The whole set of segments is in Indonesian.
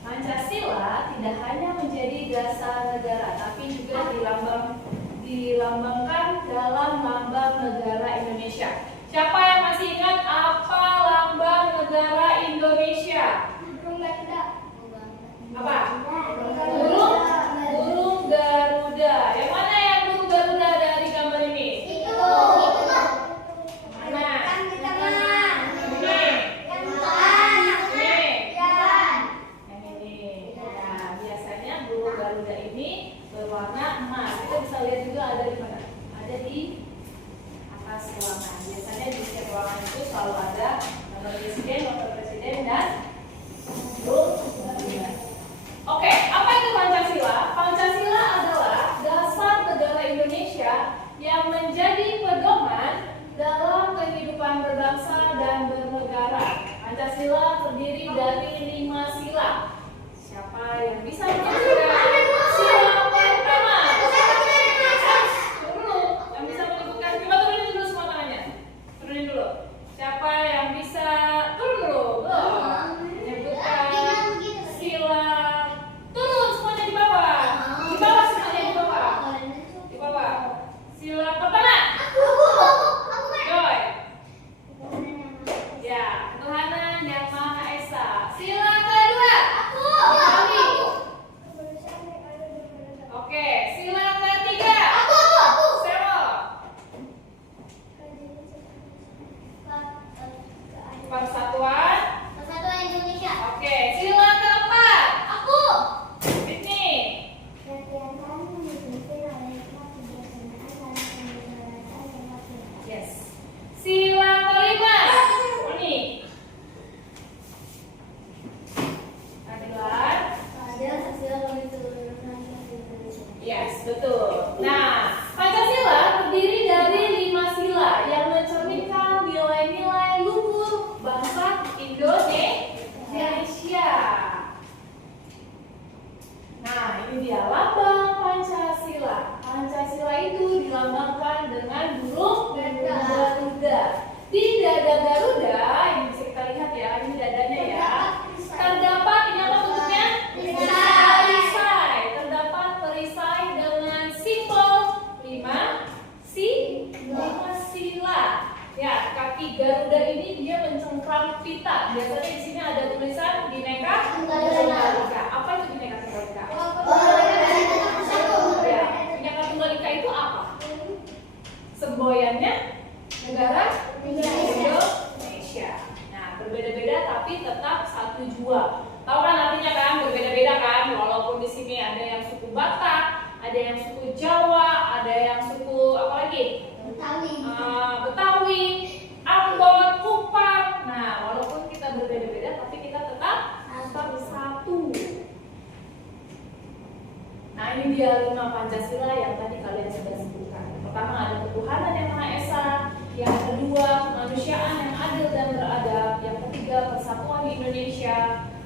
Pancasila tidak hanya menjadi dasar negara, tapi juga dilambangkan dalam lambang negara Indonesia. Siapa yang masih ingat apa lambang negara Indonesia? Apa? Burung Garuda. Yang mana yang burung Garuda dari gambar ini? Itu. Mana? Kan kita Ini. yang depan. Yang ini. Nah, biasanya burung Garuda ini berwarna emas. Kita bisa lihat juga ada di mana? Ada di atas ruangan. Biasanya di setiap ruangan itu selalu ada nama presiden, wakil presiden, dan burung Garuda. Oke, apa itu Pancasila? Pancasila adalah dasar negara Indonesia yang menjadi pedoman dalam kehidupan berbangsa dan bernegara. Pancasila terdiri dari 5 sila. Siapa yang bisa menyebutkan sila pertama? Tunggu dulu, yang bisa menyebutkan. Coba turunin dulu semua tangannya. Turunin dulu. Siapa yang bisa turun dulu? Menyebutkan sila. Turun semuanya di bawah. Di bawah semuanya di bawah. Di bawah. Sila pertama. Joy. Ya, ketuhanan yang Maha Esa. Sila kedua. Kami. Oke, sila ketiga. Sero. Persatuan. Indonesia. Oke, sila keempat. Sydney. Yes. Sila kelima. Oni. Keadilan. Yes, betul. Nah, Pancasila terdiri dari 5 sila yang mencerminkan nilai-nilai luhur bangsa Indonesia. Nah, ini dia lambang Pancasila. Pancasila itu dilambangkan dengan burung Garuda. Di dada Garuda, ini bisa kita lihat ya, ini dadanya ya. Terdapat ini apa bentuknya? Perisai. Terdapat perisai dengan simbol 5 sila. Ya, kaki Garuda ini dia mencengkram pita. Biasanya di sini ada tulisan Bhinneka Tunggal Ika. Apa itu Bhinneka Tunggal Ika? Ya, Bhinneka Tunggal Ika itu apa? Semboyannya negara Indonesia. Nah, berbeda-beda tapi tetap satu jua. Tahu kan artinya kan? Berbeda-beda kan? Walaupun di sini ada yang suku Batak, ada yang suku Jawa, ada yang suku apa lagi? Betawi, Ambon, Kupang. Nah, walaupun kita berbeda-beda tapi kita tetap satu. Nah, ini dia 5 Pancasila yang tadi kalian sudah sebutkan. Pertama ada ketuhanan yang Maha Esa, yang kedua kemanusiaan yang adil dan beradab, yang ketiga persatuan di Indonesia,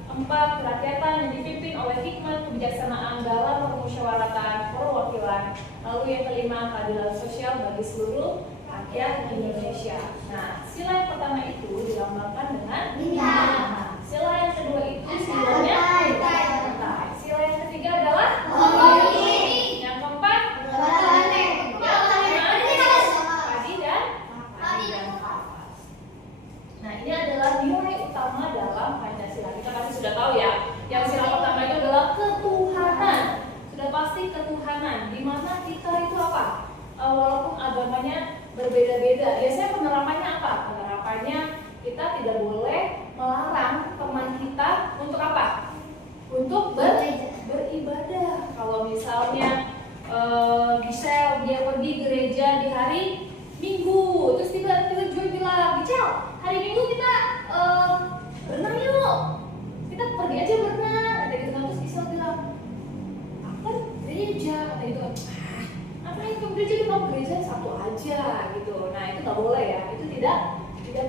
4 kerakyatan yang dipimpin oleh hikmat kebijaksanaan dalam permusyawaratan perwakilan, lalu yang kelima keadilan sosial bagi seluruh rakyat Indonesia. Nah, sila yang pertama itu dilambangkan dengan bintang. Sila yang kedua itu simbolnya rantai. Sila yang ketiga adalah yang keempat padi dan kapas. Nah, ini adalah nilai utama dalam Pancasila. Kita pasti sudah tahu ya. Yang sila pertama itu adalah ketuhanan. Sudah pasti ketuhanan. Di mana kita itu apa? Walaupun agamanya berbeda-beda. Biasanya penerapannya apa? Penerapannya kita tidak boleh melarang teman kita untuk apa? Untuk beribadah. Kalau misalnya Giselle dia pergi gereja di hari Minggu, terus tiba-tiba Joy bilang, Giselle, hari Minggu kita berenang yuk. Kita pergi aja berenang. Kata gitu, terus Giselle bilang, apa gereja? Kata itu, ngapain ke gereja? Kita mau gereja satu aja gitu. Nah, itu nggak boleh ya. Itu tidak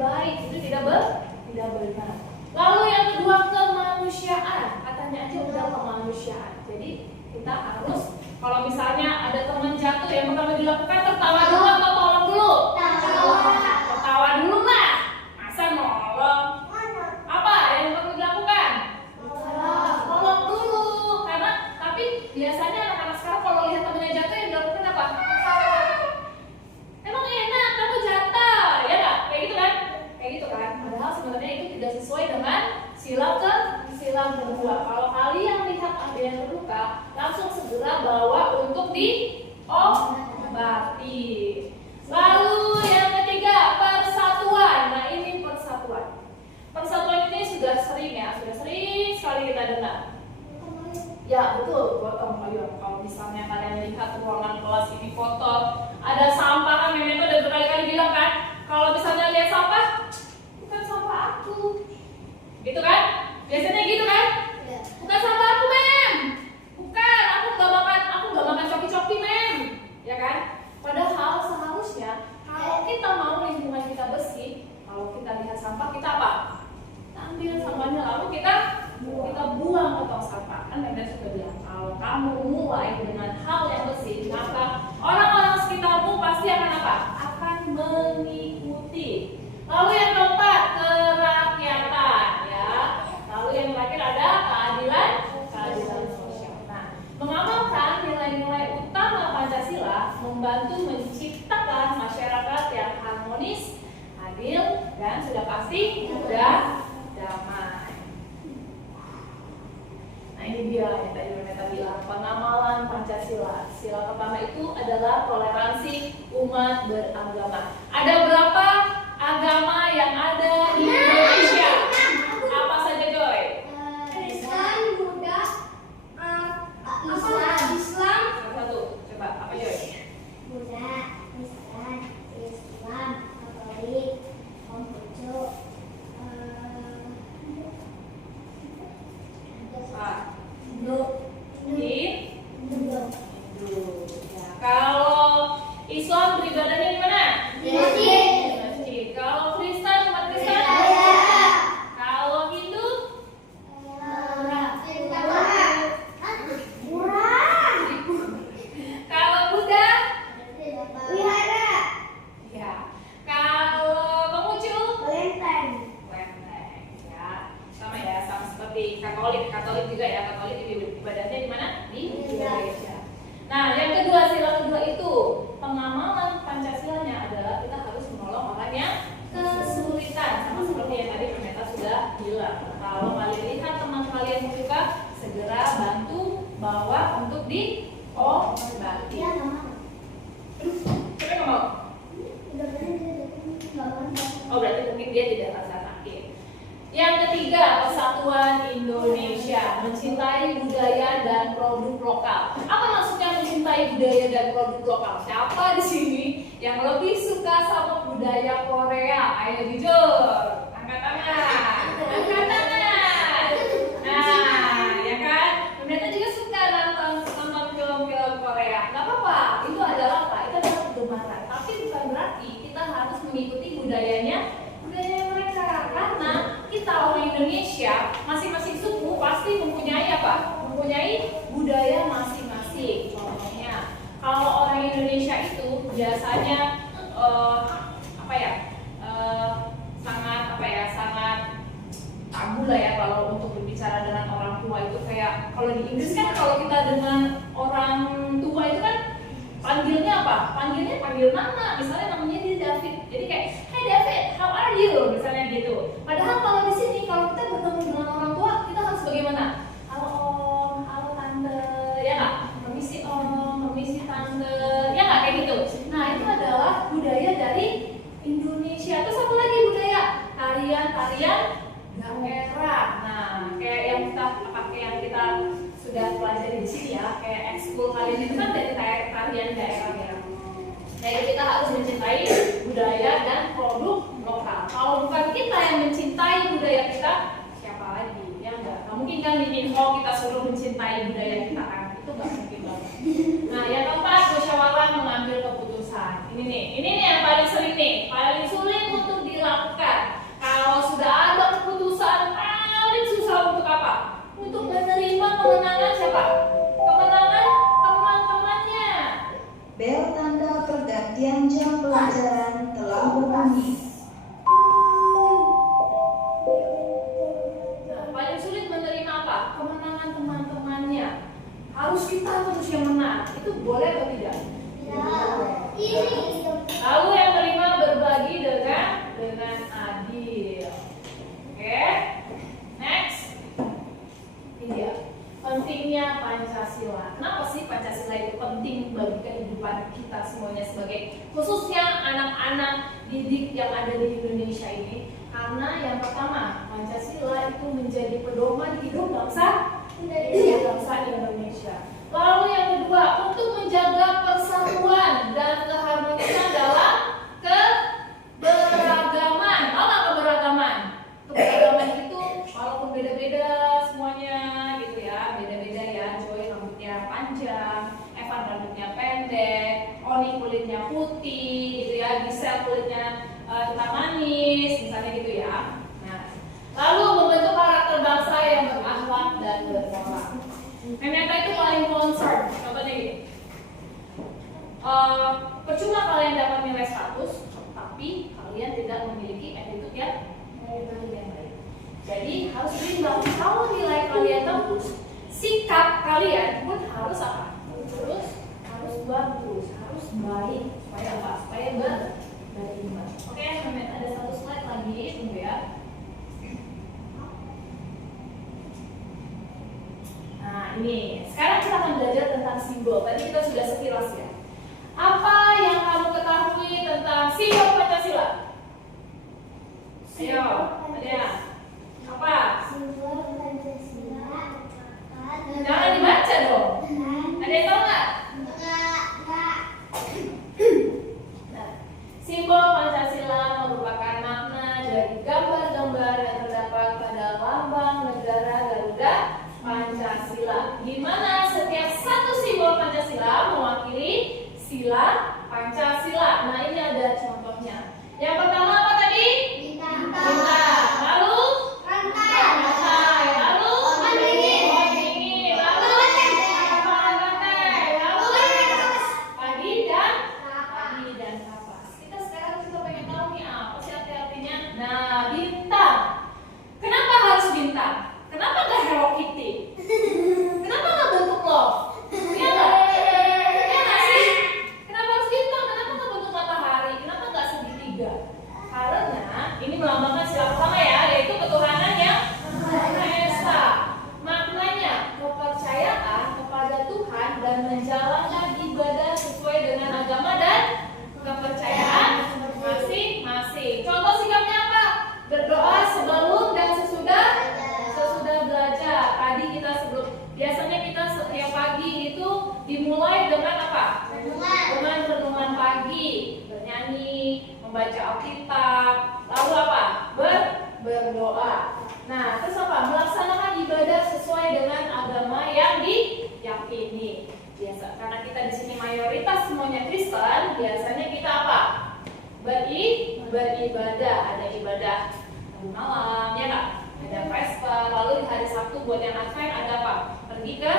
baik. Itu tidak benar. Lalu yang kedua kemanusiaan. Katanya aja udah kemanusiaan. Jadi kita harus kalau misalnya ada teman jatuh, yang pertama dilakukan tertawa dulu atau tolong dulu? Tertawa dulu lah. Masa nolong? Apa yang perlu dilakukan? Tolong yang terluka, langsung segera bawa untuk diobati. Lalu yang ketiga, persatuan. Nah, ini persatuan. Persatuan ini sudah sering sekali kita dengar. Ya betul, gotong royong. Kalau misalnya kalian lihat ruangan kelas ini kotor, ada sampah kan, Meme udah berkali-kali bilang kan, kalau misalnya lihat sampah, bukan sampah aku, gitu kan? Biasanya gitu kan? Bukan sampah aku, Mem. Bukan, aku nggak makan coki-coki, Mem. Ya kan? Padahal seharusnya kalau kita mau lingkungan kita bersih, kalau kita lihat sampah kita apa? Kita ambil sampahnya lalu kita buang ke tong sampah. Kan Mem sudah bilang, kalau kamu mulai dengan hal yang bersih, maka orang-orang sekitarmu pasti akan apa? Akan mengikuti. Lalu yang keempat, kerakyatan, ya. Lalu yang terakhir ada keadilan sosial. Nah, mengamalkan nilai-nilai utama Pancasila membantu menciptakan masyarakat yang harmonis, adil, dan sudah pasti damai. Nah, ini dia yang tadi Meta bilang, pengamalan Pancasila. Sila pertama itu adalah toleransi umat beragama. Ada berapa agama yang ada di Indonesia? Apa saja, Joy? Kristen, Buddha, Islam. Satu, coba apa, Joy? Buddha, Kristen, Islam, Katolik, Konghucu, Hindu. Ya. Kalau Islam beribadahnya di mana? Di masjid. Di masjid. Kalau Kristen, umat Kristen? Kalau Hindu? Kalau Buddha? Ya. Kalau Konghucu? Lenteng. Ya. Sama seperti Katolik juga ya. Katolik ibadahnya di mana? Di gereja. Nah, yang kedua, sila kedua itu pengamalan Pancasilanya adalah kita harus menolong orang yang kesulitan, sama seperti yang tadi Meta sudah bilang. Kalau kalian lihat teman kalian membuka, segera bantu bawa untuk diobati. Siapa yang mau? Oh, berarti mungkin dia tidak rasa sakit. Yang ketiga, persatuan Indonesia, mencintai budaya dan produk lokal. Apa maksudnya mencintai budaya dan produk lokal? Siapa di sini yang lebih suka sama budaya Korea? Ayo jujur, angkat tangan, angkat tangan. Nah, ya kan? Ternyata juga suka nonton film-film Korea. Gak apa-apa, itu adalah apa? Itu adalah kegemaran. Tapi bukan berarti kita harus mengikuti budaya mereka, karena kita orang Indonesia, masing-masing suku pasti mempunyai apa? Mempunyai budaya masing-masing. Contohnya, kalau orang Indonesia itu biasanya sangat tabu lah ya kalau untuk berbicara dengan orang tua itu. Kayak kalau di Inggris kan kalau kita dengan orang tua itu kan panggilnya apa? Panggil nama, misalnya namanya dia David. Jadi kayak, "Hey David, how are you?" misalnya gitu. Padahal kalau di sini kalau kita bertemu dengan orang tua, kita harus bagaimana? Halo Om, halo Tante, ya nggak? Permisi Om, permisi Tante, ya nggak kayak gitu. Nah, itu adalah budaya dari Indonesia. Terus satu lagi budaya tarian daerah. Nah, kayak yang kita sudah pelajari di sini ya, kayak ekskul kalian itu kan dari tarian daerah ya. Jadi kita harus mencintai budaya dan produk lokal. Kalau bukan kita yang mencintai budaya kita, siapa lagi? Ya enggak. Nah, mungkin kan di Info kita suruh mencintai budaya kita kan, itu nggak mungkin banget. Nah, yang keempat, musyawarah mengambil keputusan. Ini nih yang paling sering nih, paling sulit untuk dilakukan. Kalau sudah ada keputusan, paling susah untuk apa? Untuk menerima kemenangan siapa? Kemenangan teman-temannya. Bel tanda pergantian jam pelajaran telah berbunyi. Nah, paling sulit menerima apa? Kemenangan teman-temannya. Harus kita terus yang menang. Itu boleh atau tidak? Lalu yang kelima, berbagi dengan adil. Oke, next. Ini dia. pentingnya Pancasila. Kenapa sih Pancasila itu penting bagi kehidupan kita semuanya sebagai khususnya anak-anak didik yang ada di Indonesia ini? Karena yang pertama, Pancasila itu menjadi pedoman hidup bangsa Indonesia. Lalu yang kedua, untuk menjaga persatuan dan keharmonisan dalam keberagaman. Apa keberagaman? Keberagaman itu walaupun beda-beda semuanya gitu ya, beda-beda ya. Joy rambutnya panjang, Evan rambutnya pendek, Oni kulitnya putih gitu ya, Gisel kulitnya hitam manis, misalnya gitu ya. Nah, lalu membentuk karakter bangsa yang berakhlak dan bermoral. Memeta itu paling concern. Contohnya gini. Percuma kalian dapat nilai 100, tapi kalian tidak memiliki attitude yang baik. Jadi harus berimbang. Kalau nilai kalian bagus, sikap kalian pun harus apa? Harus bagus, harus baik. Supaya apa? Supaya berimbang. Oke, ada satu slide lagi, tunggu ya. Nah ini, sekarang kita akan belajar tentang simbol. Tadi kita sudah sekilas ya. Apa yang kamu ketahui tentang simbol Pancasila? Ayo, ada apa? Simbol Pancasila. Jangan dibaca dong. Ada yang tahu nggak? Enggak. Nah, simbol Pancasila merupakan makna dari gambar-gambar yang terdapat pada lambang negara Garuda Pancasila, di mana setiap satu simbol Pancasila mewakili sila Pancasila. Nah ini ada contohnya. Yang pertama apa tadi? Bintang. Lalu rantai. Lalu dingin. Lalu rantai. Lalu pagi dan kapas. Kita sekarang juga pengen tahu nih apa sih arti-artinya. Nah bintang. Kenapa harus bintang? Kenapa nggak Hello Kitty? Kenapa nggak bentuk love? Iya nggak? Iya nggak sih? Kenapa harus bintang? Kenapa nggak bentuk matahari? Kenapa nggak segitiga? Karena ini melambangkan sila pertama ya, yaitu ketuhanan yang Maha Esa. Maknanya kepercayaan kepada Tuhan dan menjalankan ibadah sesuai dengan agama dan kepercayaan masing-masing. Contoh sikapnya apa? Berdoa sebelum dan sesudah belajar. Tadi kita biasanya kita setiap pagi itu dimulai dengan apa? Dengan renungan pagi, bernyanyi, membaca Alkitab, lalu apa? Berdoa. Nah, terus apa? Melaksanakan ibadah sesuai dengan agama yang diyakini. Biasa, karena kita di sini mayoritas semuanya Kristen, biasanya kita apa? Beribadah. Ada ibadah hari malam, ya nggak? Ada Vesper, lalu di hari Sabtu buat yang Advent ada apa? Pergi ke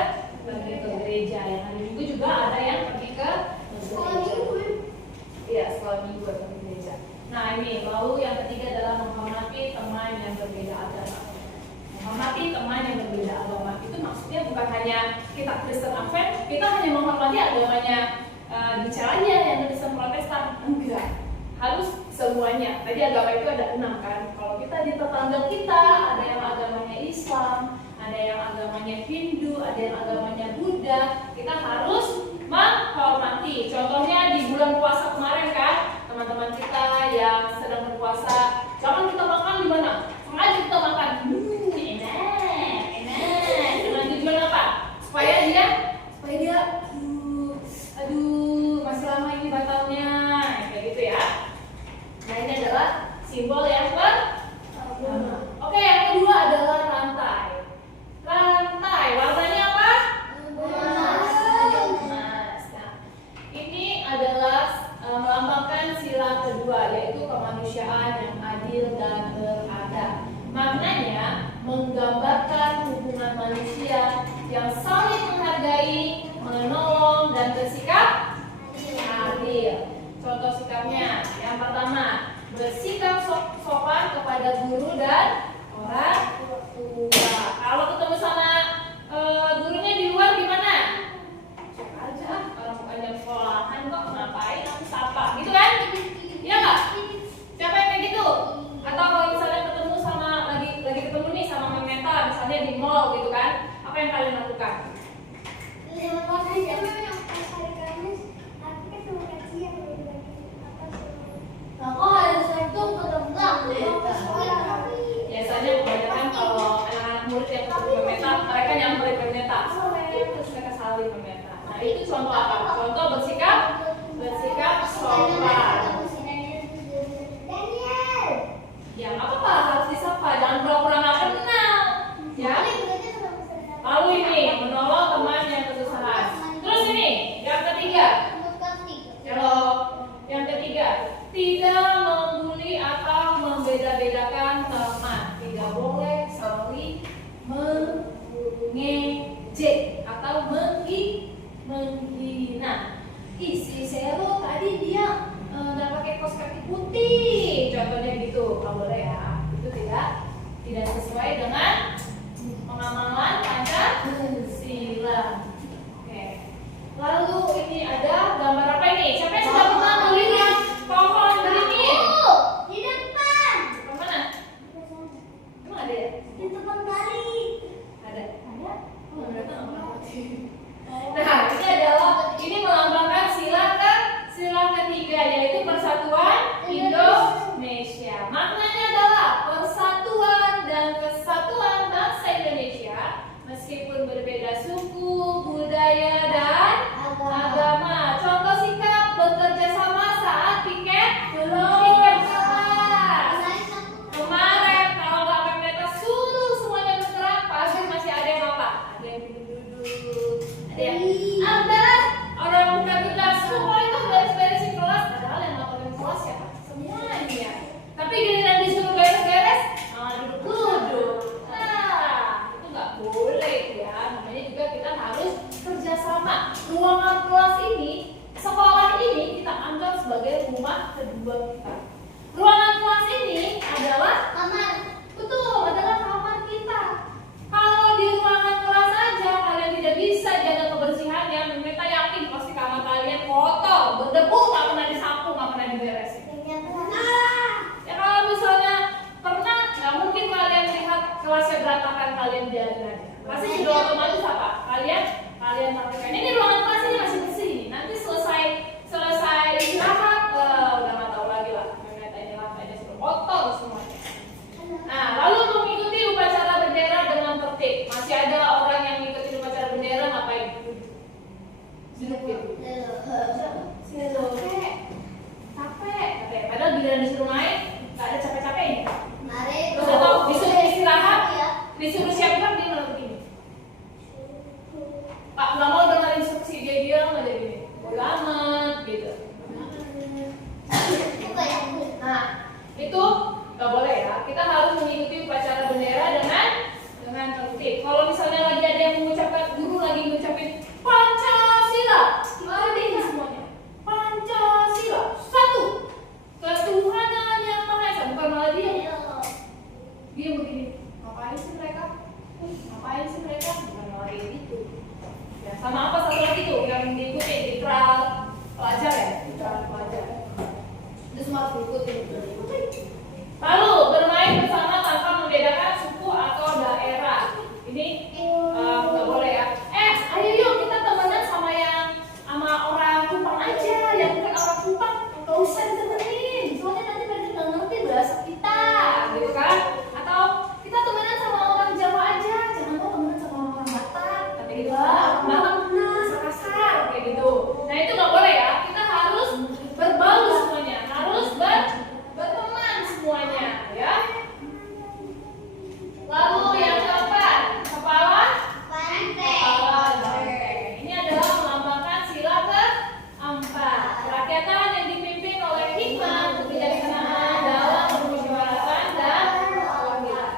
gereja. Yang hari Minggu juga ada yang pergi ke gereja. Iya, sekolah minggu atau ke gereja. Nah ini, lalu yang ketiga adalah menghormati teman yang berbeda agama. Menghormati teman yang berbeda agama itu maksudnya bukan hanya kita Kristen Advent, kita hanya menghormati agamanya di caranya yang Kristen Protestan, enggak. Harus semuanya. Tadi agama itu ada 6 kan. Kalau kita di tetangga kita ada yang agamanya Islam, ada yang agamanya Hindu, ada yang agamanya Buddha, kita harus menghormati. Contohnya di bulan puasa kemarin kan, teman-teman kita yang sedang berpuasa, jangan kita makan di mana? Sengaja kita makan. Enak. Dengan tujuan apa? Supaya dia aduh, masih lama ini batalnya. Kayak gitu ya. Nah ini adalah simbol yang pertama. Oke, yang kedua adalah rantai. Rantai, warnanya apa? Emas. Nah, ini adalah melambangkan sila kedua, yaitu kemanusiaan yang adil dan beradab. Maknanya menggambarkan hubungan manusia yang saling menghargai, menolong, dan bersikap adil. Contoh sikapnya, yang pertama, bersikap sopan kepada guru dan orang tua. Kalau ketemu sama gurunya di luar gimana? Cek aja, orang bukannya sekolahan kok, ngapain aku sapa, gitu kan? Iya nggak? Siapa yang kayak gitu? Atau kalau misalnya ketemu sama lagi ketemu nih sama Memeta, misalnya di mall gitu kan? Apa yang kalian lakukan? J atau menghina. Si Sero tadi dia nggak pakai kaos kaki putih, contohnya gitu, nggak boleh ya. Itu tidak sesuai dengan pengamalan Pancasila. Oke. Lalu ini ada gambar apa ini? Siapa yang sudah pernah melihat pohon beringin? Di depan. Mana? Emang ada ya? Di depan kali. Ada. Oh, ternyata nggak pernah. Nah, ini melambangkan sila ketiga, yaitu Persatuan Indonesia. Maknanya adalah persatuan dan kesatuan bangsa Indonesia meskipun berbeda suku, budaya, dan agama. Contoh sikap bekerja sama saat piket keras. Kemarin kalau nggak pemerintah suruh semuanya bergerak, pasti masih ada yang apa? Ada yang duduk, ada yang orang buka tugas, semua itu beres-beresin kelas. Padahal yang ngelakuin kelas siapa? Semuanya. Tapi giliran disuruh beres-beres, duduk-duduk. Nah, itu nggak boleh ya. Namanya juga kita harus kerjasama. Ruangan kelas ini, sekolah ini kita anggap sebagai rumah kedua kita. Ruangan kelas ini adalah Kamar. betul, adalah kamar kita. Kalau di ruangan kelas saja kalian tidak bisa jaga kebersihannya, mereka yakin pasti kamar kalian kotor, berdebu, nggak pernah disapu, nggak pernah diberesin. Ya kalau misalnya pernah, nggak mungkin kalian lihat kelasnya berantakan kalian jaga. Pasti sudah otomatis apa? Kalian praktekkan. Ini ruangan kelas ini masih bersih. Nanti selesai istirahat, udah nggak tahu lagi lah. Ternyata ini lantainya sudah kotor semuanya. Nah, lalu mengikuti upacara bendera dengan tertib. Masih ada orang yang mengikuti upacara bendera ngapain? Duduk gitu. Capek. Padahal giliran disuruh main, nggak ada capek-capeknya. Terus atau disuruh istirahat, disuruh siap-siap dia malah begini. Pak nggak mau dengar instruksi dia nggak jadi gini. Bodo amat gitu. Nah, itu nggak boleh ya. Kita harus mengikuti upacara bendera dengan tertib. Kalau misalnya lagi ada yang mengucapkan, guru lagi mengucapin Pancasila, ini semuanya. Pancasila, satu. Ketuhanan yang Maha Esa, bukan malah dia begini. Ngapain sih mereka? Bukan malah kayak gitu. Ya, sama apa satu lagi tuh yang diikuti dikral pelajar ya, itu semua harus diikuti. Lalu bermain bersama tanpa membedakan suku atau daerah. Ini nggak boleh ya. Ayo yuk kita temenan sama orang Kupang aja, yang bukan orang Kupang nggak usah ditemenin. Soalnya nanti mereka nggak ngerti bahasa kita, gitu kan? Atau kita temenan sama orang Jawa aja, jangan mau temenan sama orang Batak, kata gitu. Batak kasar kayak gitu. Nah itu nggak boleh ya. Kita harus berbaur semuanya, harus berteman semuanya, ya. Lalu yang keempat, kepala banteng. Ini adalah melambangkan sila keempat. Kerakyatan yang dipimpin oleh hikmah, kebijaksanaan dalam permusyawaratan dan perwakilan.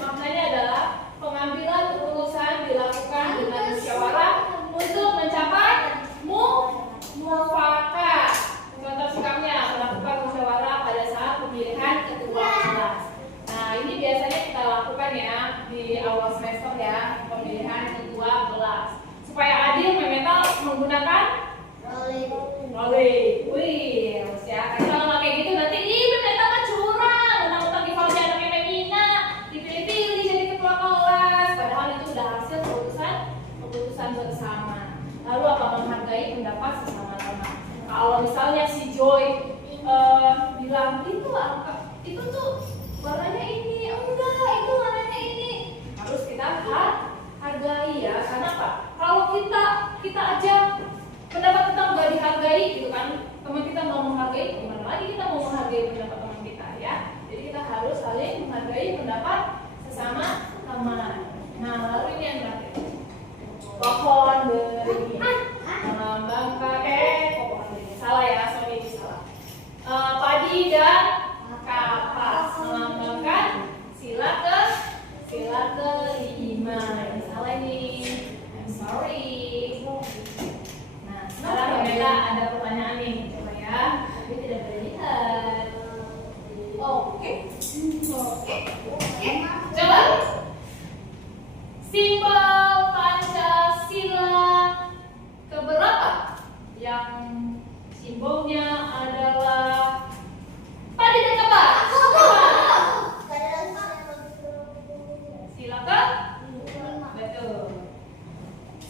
Maknanya adalah pengambilan keputusan dilakukan dengan musyawarah untuk mencapai mufakat. Contoh sikapnya melakukan musyawarah pada saat pemilihan ketua kelas. Nah, ini biasanya kita lakukan ya di awal semester ya, pemilihan ketua kelas. Supaya adil, Memetal menggunakan rolling. Wih, harus ya. Karena kalau nggak kayak gitu nanti Memetal mah curang, mentang-mentang Givaldi anaknya Memina, dipilih-pilih jadi ketua kelas. Padahal itu udah hasil keputusan bersama. Lalu apa? Menghargai pendapat sesama teman. Kalau misalnya si Joy bilang itu tuh warnanya ini, enggak, itu warnanya ini, harus kita hargai ya. Karena apa? Kalau kita aja pendapat kita nggak dihargai gitu kan, teman kita mau menghargai, gimana lagi kita mau menghargai pendapat teman kita ya. Jadi kita harus saling menghargai pendapat sesama teman. Nah, lalu ini yang terakhir, pohon beringin melambangkan pohon beringin, salah ya, sorry salah. Padi dan kapas melambangkan sila kelima. Ini salah nih.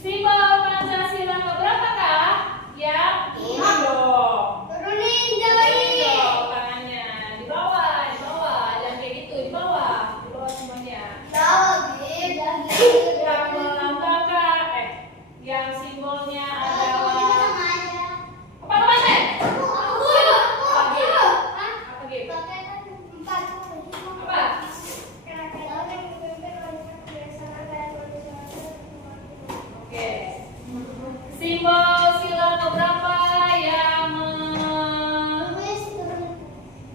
Simbol Pancasila keberapakah? Yang ini dong. Turunin Ini jauhin. dong tangannya. Di bawah, di bawah. Jangan kayak gitu, di bawah. Di bawah semuanya. Yang melambangkan, yang simbolnya adalah apa namanya? Apa gitu? Apa? Oke. Simbol sila keberapa yang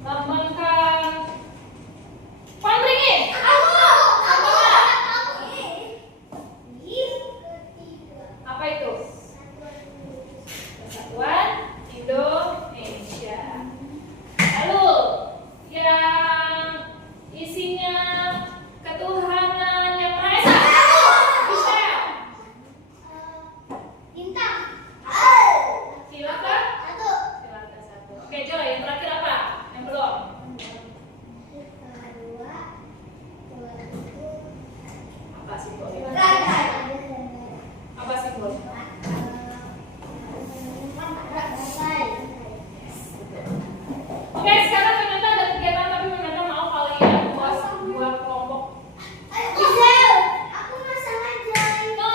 melambangkan pohon beringin? Apa itu? Persatuan Indonesia. Lalu yang isinya ketuhanan yang Maha Esa. Michelle. Silakan. Silakan satu. Oke, Joy, yang terakhir apa? Yang belum. Apa simbolnya? Apa simbolnya? Oke, sekarang ternyata ada kegiatan tapi ternyata mau kalian buat dua kelompok. No,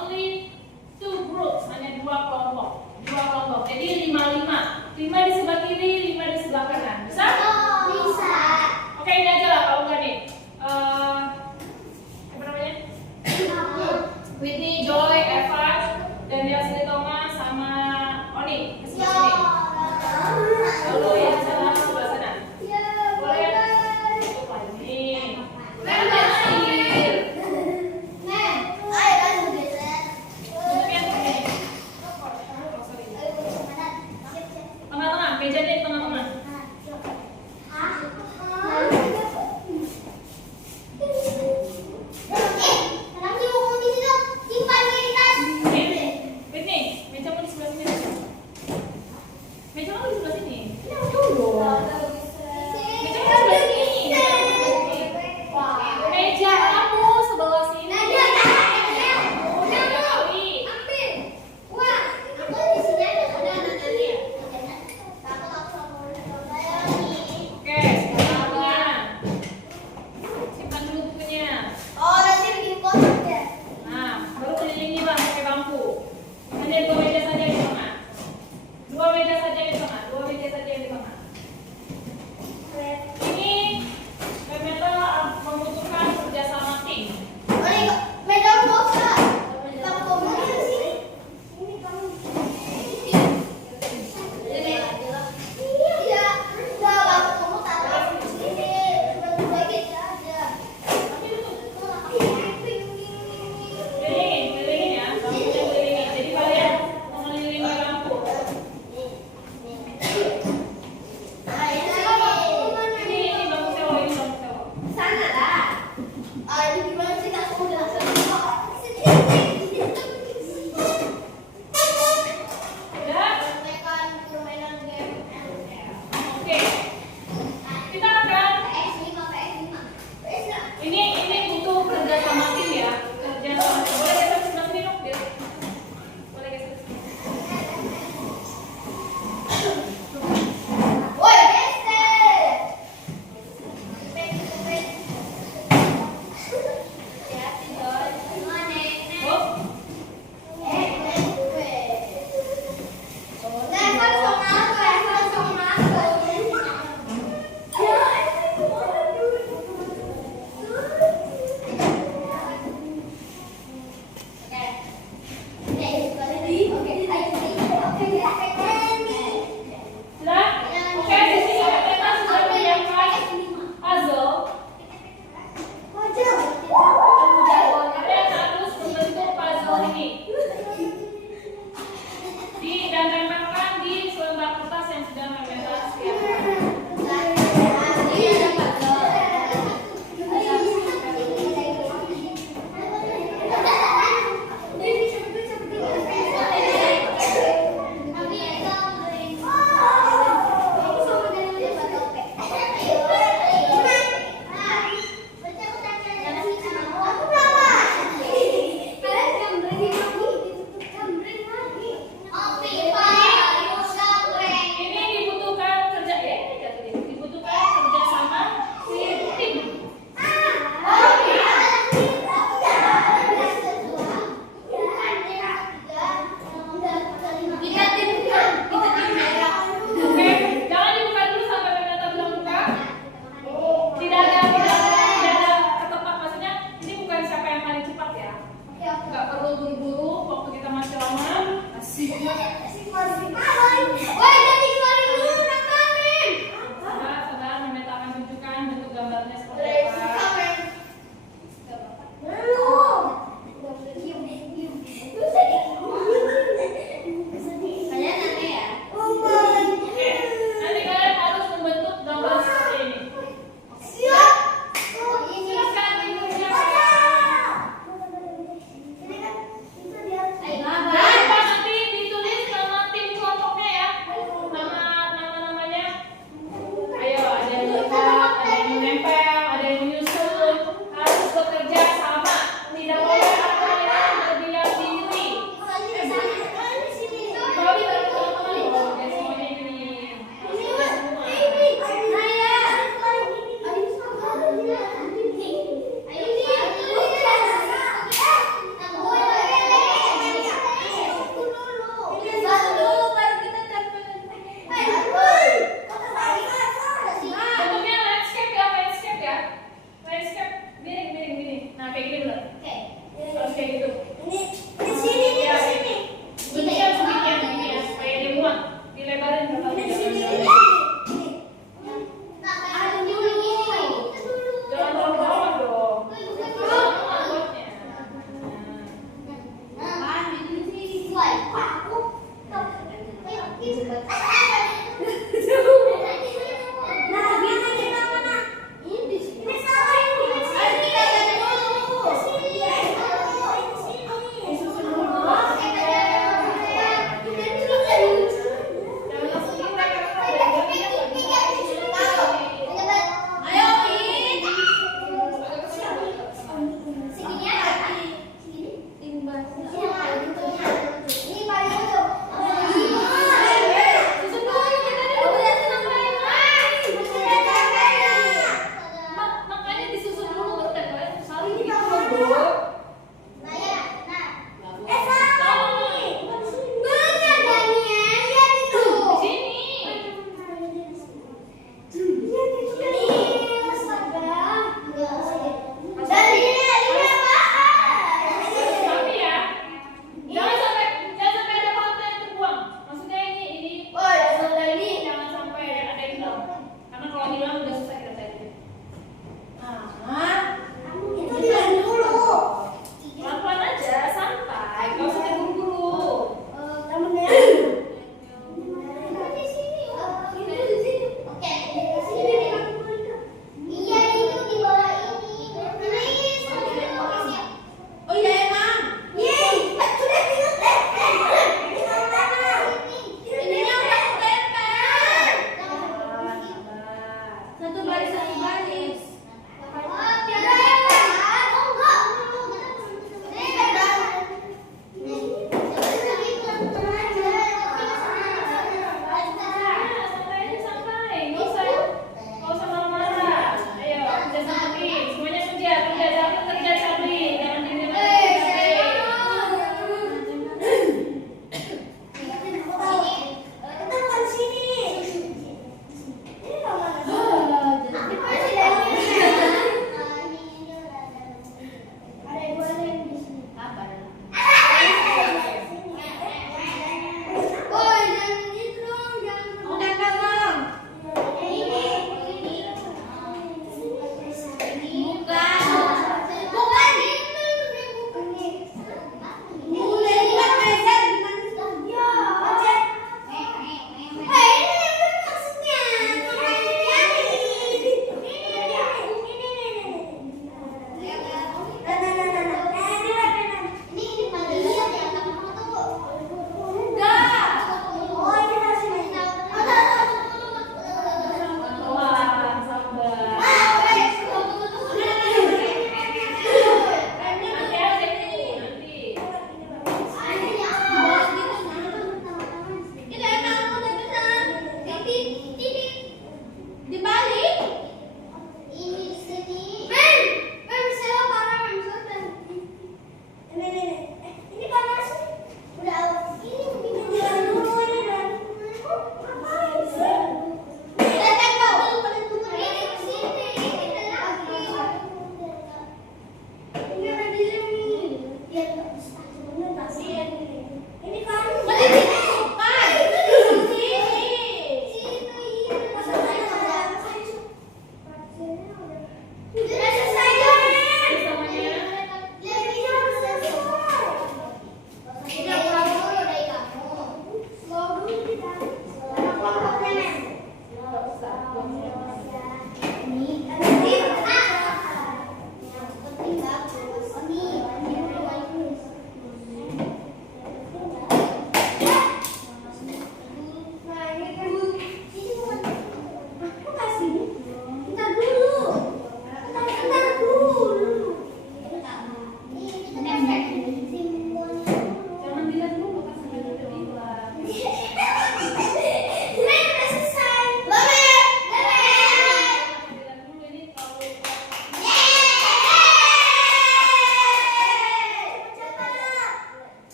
only two groups, hanya dua kelompok. Dua kelompok. Jadi 5-5. 5 di sebelah kiri, 5 di sebelah kanan. Bisa? Oke, ini aja lah kalau enggak nih. Apa namanya? Whitney, Joy, Eva, dan Yasri Thomas sama Oni. Ke sebelah sini. Lalu yang sana sebelah sana. Boleh ya? Tutup lagi. Nah, terakhir. Untuk yang ini. Oh, sorry. Tengah-tengah, mejanya di tengah-tengah. Whitney, mejamu di sebelah sini. Mejamu di sebelah sini. Mejamu di sebelah sini. Meja kamu sebelah sini. Udah kali. Oke, sekarang simpan dulu bukunya. Nah, baru kelilingi bang pakai bangku. Hanya dua meja saja di tengah. Dua meja saja di tengah. Dua meja saja di tengah. Ini ternyata membutuhkan kerjasama tim. Kelilingin ya, bangkunya kelilingin. Jadi kalian mengelilingi bangku. Ini bangku sewa, ini bangku sewa. Udah? Oke. Kita akan ini butuh kerjasama tim ya. Kerjasama tim. Boleh geser sebelah sini dong, Del? Boleh geser. Oh, sudah? Oke, di sini kita sudah menyiapkan puzzle. Kalian harus membentuk puzzle ini. Dan tempelkan di selembar kertas yang sudah Meveta siapkan. Aku perlu buru-buru, waktu kita masih lama. Asik. Woi, jadi keluarin dulu rekaman. Sabar, Mehmet akan tunjukkan bentuk gambarnya seperti apa. Belum. Kalian aneh ya? Oke, nanti kalian harus membentuk gambar seperti ini. Siap. Ini kan bentuknya. Ayo, Jangan lupa nanti ditulis nama tim kelompoknya ya. Nama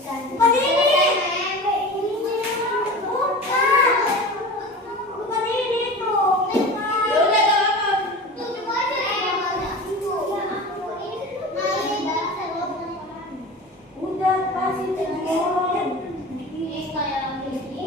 Bukan ini. Bukan ini tuh. Ya udah gak apa-apa. Tuh coba aja. Udah pasti telepon. Ini kayak ini.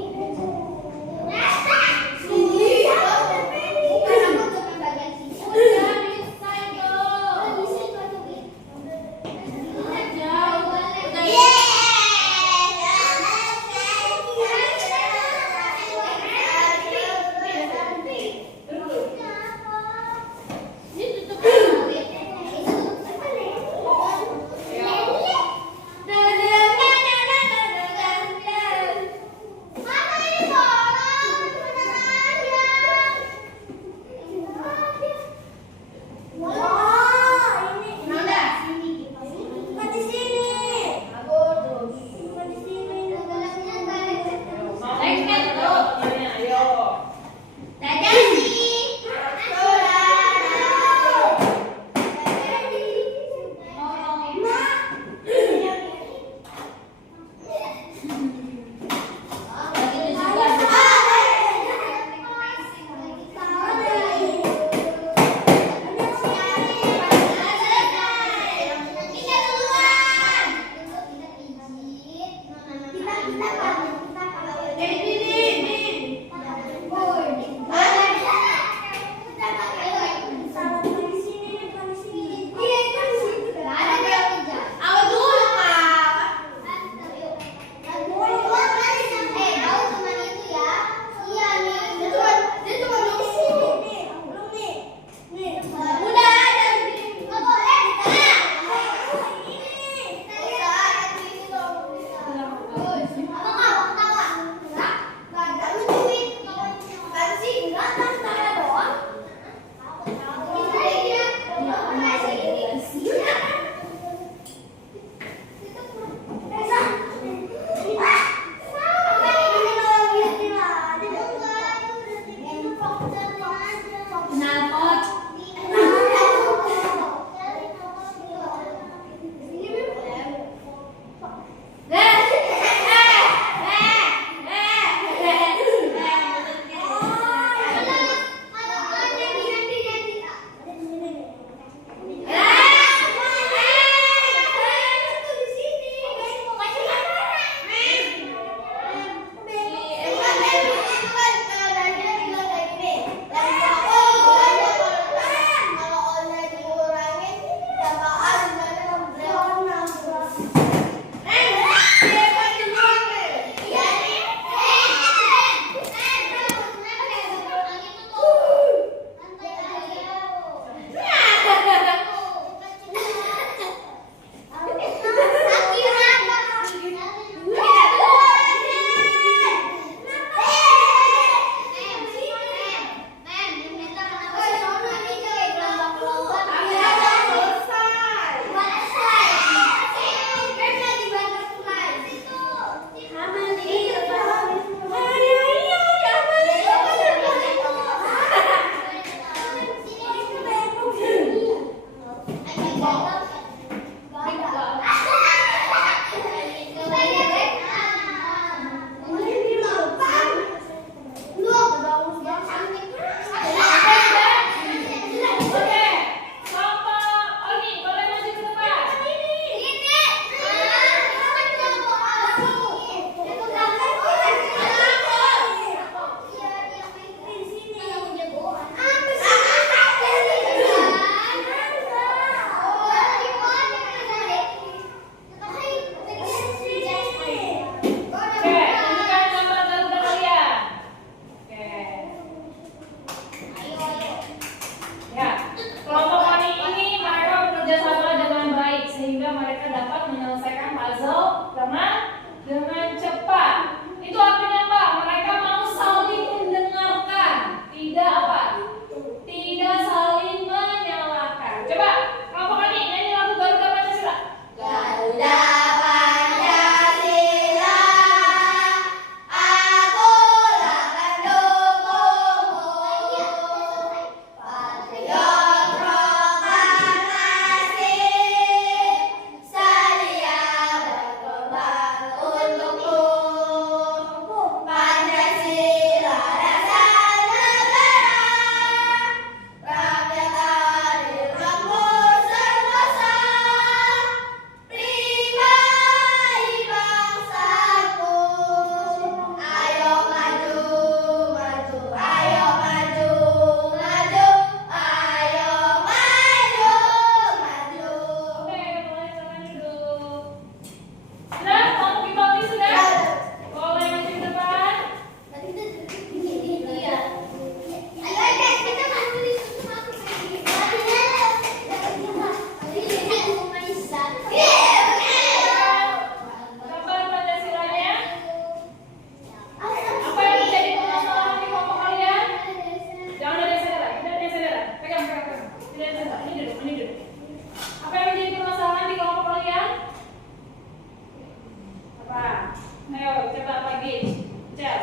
lagi. Cel.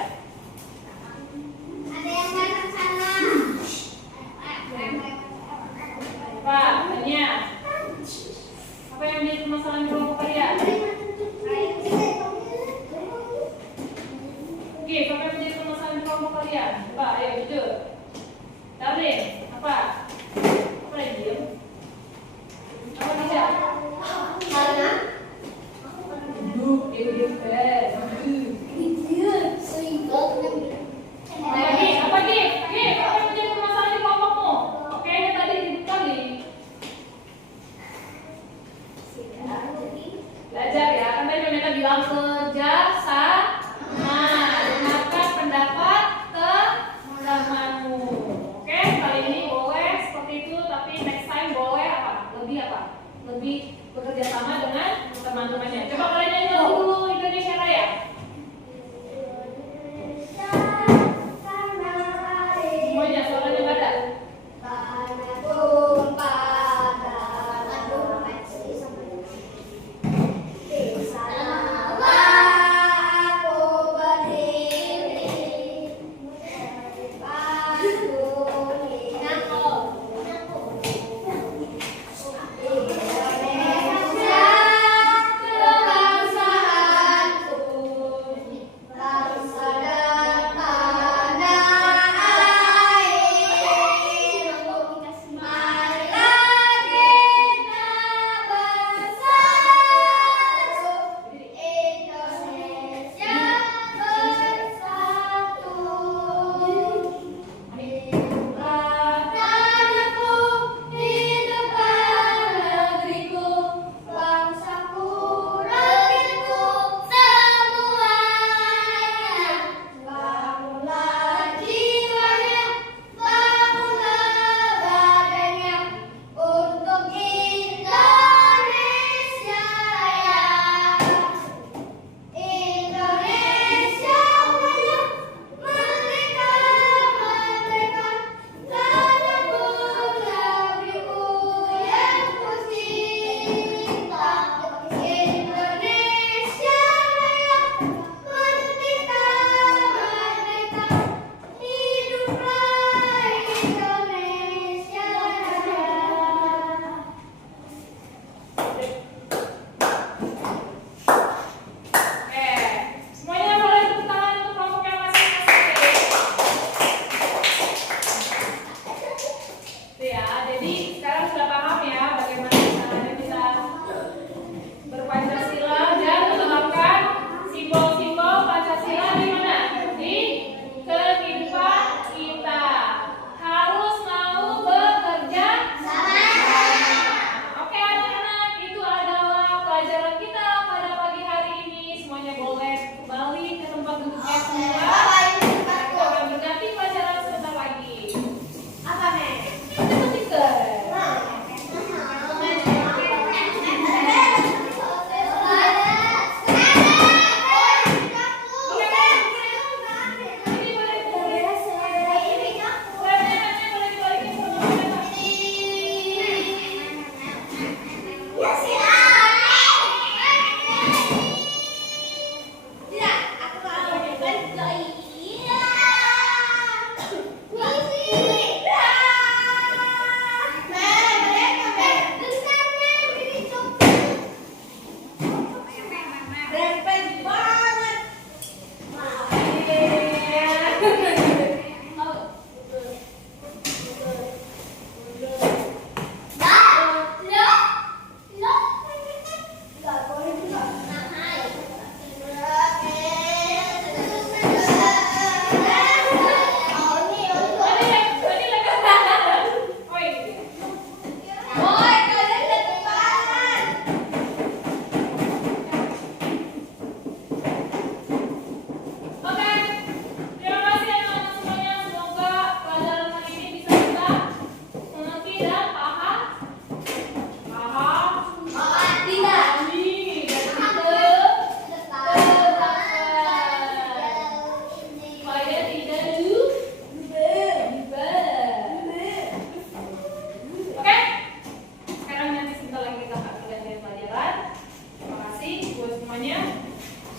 Ada yang datang sana. Pak, tanya. Apa yang menjadi permasalahan di kelompok kalian? Oke, apa yang menjadi permasalahan di kelompok kalian? Coba, ayo jujur. Darling, apa? Apa yang diem? Apa tidak? Karena Duduk, duduk, Lagi, apa lagi? Apa yang menjadi permasalahan di kelompokmu? Oke, ini tadi ribut kali. Belajar ya, kan tadi mereka bilang kerja sama, dengarkan pendapat temanmu. Oke, kali ini boleh seperti itu, tapi next time boleh apa? Lebih bekerja sama dengan teman-temannya. Coba kalian nyanyi lagu dulu Indonesia Raya. Semuanya suaranya pada.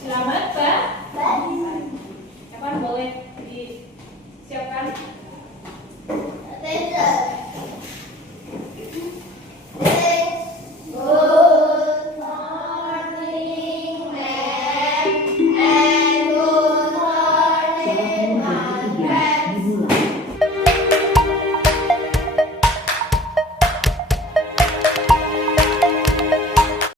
Selamat pagi. Silahkan boleh disiapkan